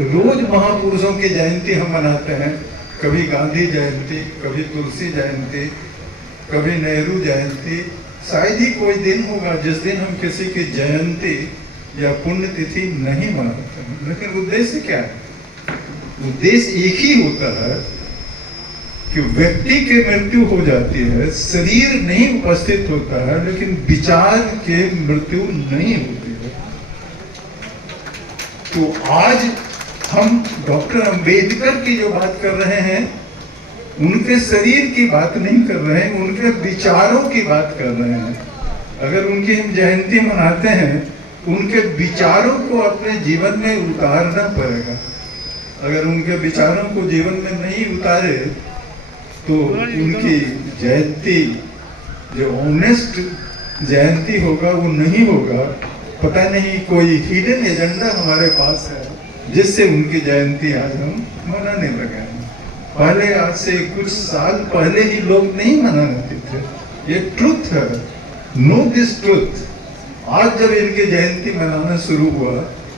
रोज महापुरुषों की जयंती हम मनाते हैं, कभी गांधी जयंती, कभी तुलसी जयंती, कभी नेहरू जयंती। शायद ही कोई दिन होगा जिस दिन हम किसी की जयंती या पुण्यतिथि नहीं मनाते हैं। लेकिन उद्देश्य क्या है? उद्देश्य एक ही होता है कि व्यक्ति की मृत्यु हो जाती है, शरीर नहीं उपस्थित होता है, लेकिन विचार के मृत्यु नहीं होती है। तो आज हम डॉक्टर अंबेडकर की जो बात कर रहे हैं, उनके शरीर की बात नहीं कर रहे हैं, उनके विचारों की बात कर रहे हैं। अगर उनकी हम जयंती मनाते हैं, उनके विचारों को अपने जीवन में उतारना पड़ेगा। अगर उनके विचारों को जीवन में नहीं उतारे तो उनकी जयंती जो ऑनेस्ट जयंती होगा वो नहीं होगा। पता नहीं कोई हिडन एजेंडा हमारे पास है जिससे उनकी जयंती आज हम मनाने लगे हैं। पहले आज से कुछ साल पहले ही लोग नहीं मनाते थे। ये ट्रुथ है, नो दिस ट्रुथ। आज जब इनकी जयंती मनाना शुरू हुआ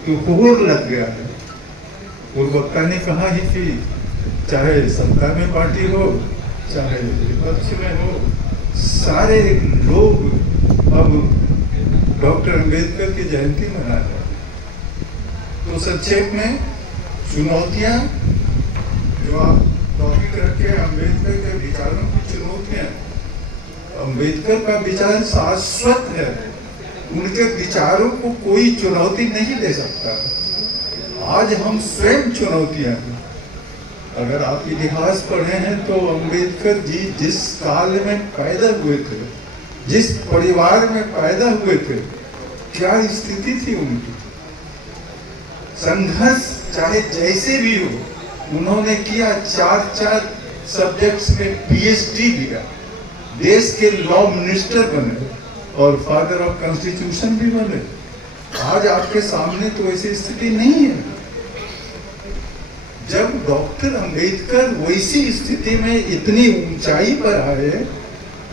तो होड़ लग गया है। पूर्ववक्ता ने कहा ही कि चाहे सत्ता में पार्टी हो चाहे विपक्ष में हो, सारे लोग अब डॉक्टर अंबेडकर की जयंती मना रहे हैं। तो संक्षेप में चुनौतियां जो आप टॉपिक रखे, अंबेडकर के विचारों की चुनौतियां। अंबेडकर का विचार शाश्वत है, उनके विचारों को कोई चुनौती नहीं दे सकता। आज हम स्वयं चुनौतियां हैं। अगर आप इतिहास पढ़े हैं तो अंबेडकर जी जिस काल में पैदा हुए थे, जिस परिवार में पैदा हुए थे, क्या स्थिति थी उनकी। संघर्ष चाहे जैसे भी हो उन्होंने किया। 4 सब्जेक्ट्स में पीएचडी लिया, देश के लॉ मिनिस्टर बने और फादर ऑफ कॉन्स्टिट्यूशन भी बने। आज आपके सामने तो ऐसी स्थिति नहीं है। जब डॉक्टर अंबेडकर वैसी स्थिति में इतनी ऊंचाई पर आए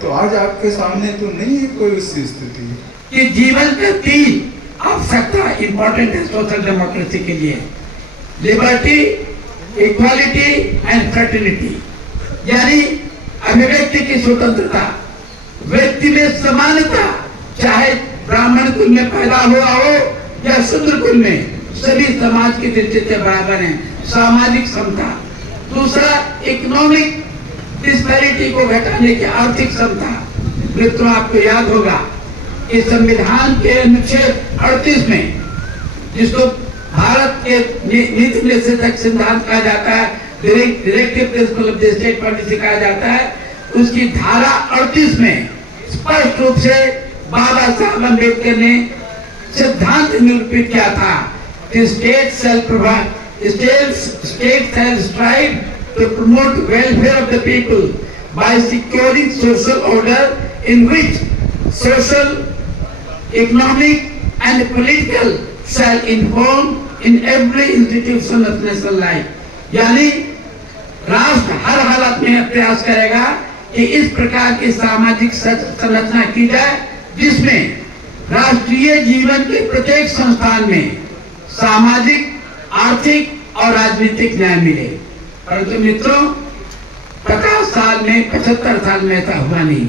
तो आज आपके सामने तो नहीं है कोई ऐसी स्थिति कि जीवन के 3 आवश्यकता इंपॉर्टेंट है सोशल डेमोक्रेसी के लिए: लिबर्टी, इक्वालिटी एंड फ्रेटर्निटी। यानी अभिव्यक्ति की स्वतंत्रता, व्यक्ति में समानता, चाहे ब्राह्मण कुल में पैदा हुआ हो या शूद्र कुल में, सभी समाज की दृष्टि से बराबर हैं। सामाजिक समता। दूसरा, इकोनॉमिक डिस्पैरिटी को घटाने की आर्थिक क्षमता। मित्रों, आपको याद होगा कि संविधान के अनुच्छेद 38 में, जिसको भारत के नीति निर्देशक सिद्धांत कहा जाता है, directive principle of the state policy कहा जाता है, उसकी धारा 38 में स्पष्ट रूप से बाबा साहब अम्बेडकर ने सिद्धांत निरूपित किया था कि state shall strive to promote welfare of the people by securing social order in which social, economic and political shall inform in every institution of national life। यानी राष्ट्र हर हालत में प्रयास करेगा कि इस प्रकार की सामाजिक संरचना की जाए जिसमें राष्ट्रीय जीवन के प्रत्येक संस्थान में सामाजिक, आर्थिक और राजनीतिक न्याय मिले। परंतु मित्रों, 50 साल में 75 साल में ऐसा हुआ नहीं।